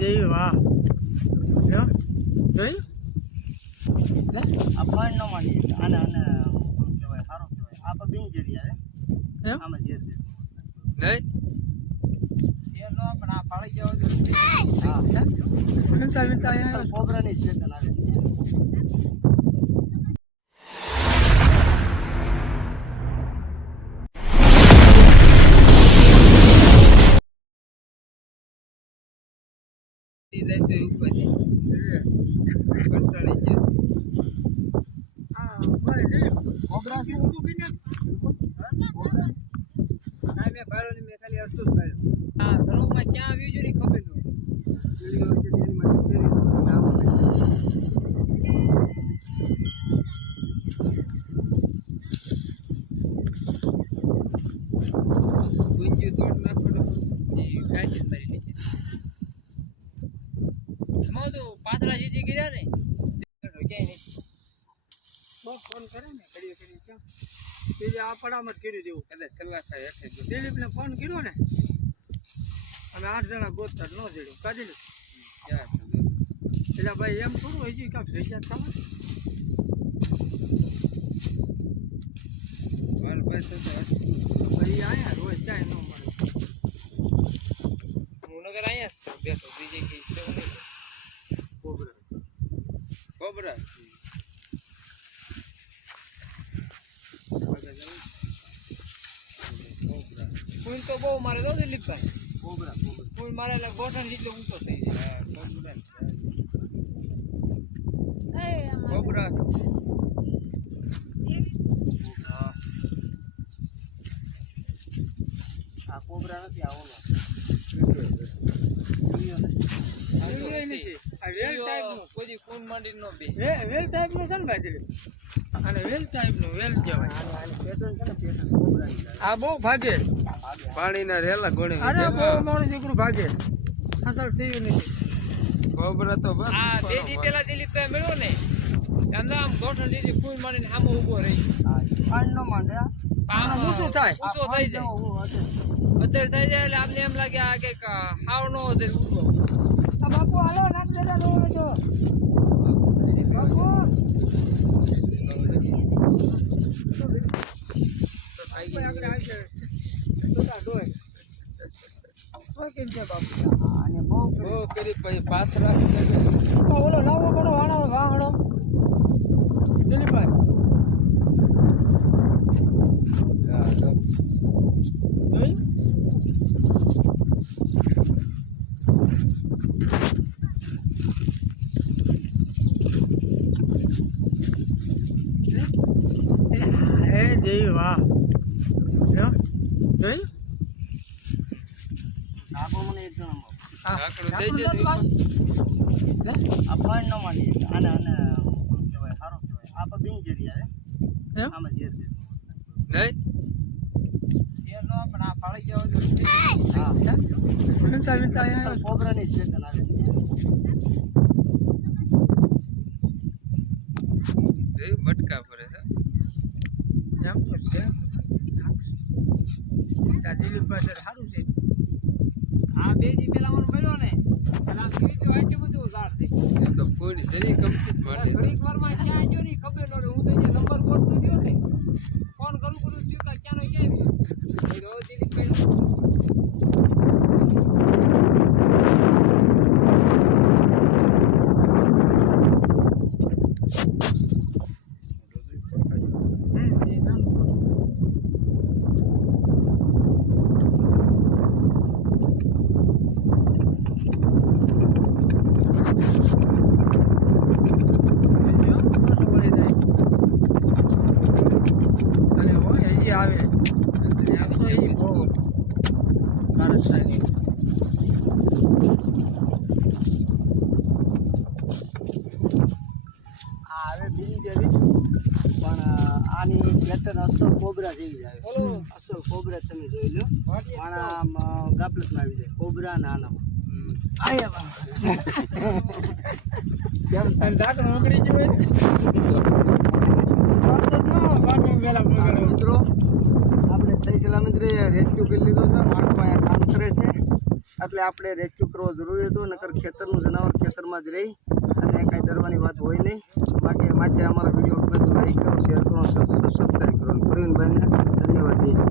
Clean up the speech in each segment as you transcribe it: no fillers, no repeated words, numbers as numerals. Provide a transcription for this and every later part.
દેવી વાહ જોયું આ પાણી ન માંડી આને આને કહેવાય સારો કહેવાય આ પણ બિનજેરી આવે આમાં ઝેર દે નહીં ઝેર નો પણ આ પાણી જેવો હા કોબરાની ચેતન આવે જાય તો ઉપર છે કંટાળી ગયા હા કોઈ નહીં કોબરા કે ઊભું કરીને કોબરા આ મે ભાડો ને મે ખાલી અડધું જ ભાડો આ ધરોમાં ક્યાં આવ્યું છે ની ખબર ન પેલી વખતે એની માટે ફેરી નામ પૂંજી તોડ નાખો એ કાઈ મારી લીધી મોદો પાતરા જીજી ગયા ને ક્યાંય નહીં બહુ ફોન કરે ને ઘડીએ ઘડીએ ક્યાં તે જે આ પડામાં જ કર્યું દેવું કદાચ સલાહ થાય એટલે દિલીપને ફોન કર્યો ને અમે 8 જણા ગોતતા ન જડ્યું કાઢી લે એટલે ભાઈ એમ થોડું હજી કાંક થઈ જાય તમે હાલ ભાઈ તો ભાઈ આયા રોજ ચાય ન મળે હું નગર આયા બેઠો બીજે કઈ છે નહીં કોબરા ફૂલ તો બહુ મારે તો દિલીપભાઈ કોબરા ફૂલ મારે એટલે ગોઠણ જેટલો ઊંચો થઈ જાય કોબરા આ કોબરા નથી આ ઓલો કોઈ કોણ માંડી નો બે વેલ ટાઈપ નું છે ને ભાઈ દિલીપ અને વેલ ટાઈપ નું વેલ કહેવાય પેટર્ન છે ને પેટર્ન કોબરાની આ બહુ ભાગે પાણીના રેલા ગોણે અરે બહુ મારું દીકરું ભાગે અસલ થયું નથી કોબરા તો બસ આ દેજી પેલા દિલીપભાઈ મળ્યો ને અંદર આમ ગોઠણ દીધી ફૂલ મારીને સામે ઊભો રહી પાણી ન માંડે પાણી ઊંચું થાય ઊંચો થઈ જાય અત્યારે થઈ જાય એટલે આપને એમ લાગે આ કઈક હાવ નો વધે ઊંચો આ બાપુ હાલો નાખ દેતા દો જો બાપુ આગળ આવશે તો ડોય ઓકે છે બાપુ અને બહુ કરી પછી પાથરા ઓલો લાવો પડો વાહણો દિલીપભાઈ દેવી વાહ જોયું ધાબો મને એક જણ આકડું દઈ દે આ પાણી ન માંડી આને આને કહેવાય સારો કહેવાય આ પણ બિનજેરી આવે આમાં ઝેર દે નહીં ઝેર નો પણ આ પાણી જેવો હા કોબરાની ચેતન આવે એ મટકા પડે છે એમ તો છે દિલીપ પાસે સારું છે આ બે દી પેલા મને મળ્યો ને પેલા બીજો આજે બધું ઝાડ થઈ એમ તો પૂરી જરી કમ્પ્લીટ માંડી ઘડીક વારમાં ક્યાં જો ની ખબર ન હું તો નંબર ગોતતો ગયો ને ફોન કરું ચૂકા ક્યાંનો ક્યાં દિલીપભાઈ આવે તો એ બહુ સરસ થાય આ આવે બિનજેરી પણ આની પેટર્ન અસલ કોબરા જેવી જ આવે અસલ કોબરા તમે જોઈ લો પણ આમ ગાપલસમાં આવી જાય કોબરા નાનામાં ઢાંકણું ઉકળી ગયું મિત્રો આપણે સહી સલામત રેસ્ક્યુ કરી લીધો છે. માણસો અહીંયા કામ કરે છે એટલે આપણે રેસ્ક્યુ કરવો જરૂરી હતો, નકર ખેતરનું જનાવર ખેતરમાં જ રહી અને કાંઈ ડરવાની વાત હોય નહીં. માટે અમારા વિડીયો ગમે તો લાઈક કરો, શેર કરો, સબસ્ક્રાઈબ કરો. પ્રવીણભાઈને ધન્યવાદ દેજો.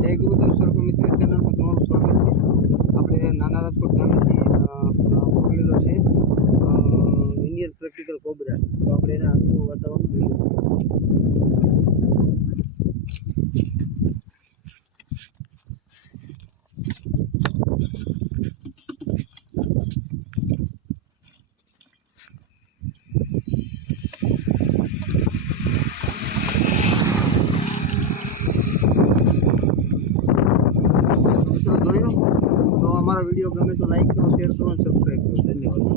જય ગુરુદેવ સરકો મિત્ર ચેનલમાં તમારું સ્વાગત છે. આપણે નાના રાજકોટ ગામેથી પકડેલો છે ઇન્ડિયન પ્રેક્ટિકલ કોબરા. તો આપણે એના આજનું વાતાવરણ જોઈએ. મિત્રો જોયું તો અમારા વિડીયો ગમે તો લાઈક કરો, શેર કરો અને સબસ્ક્રાઈબ કરો.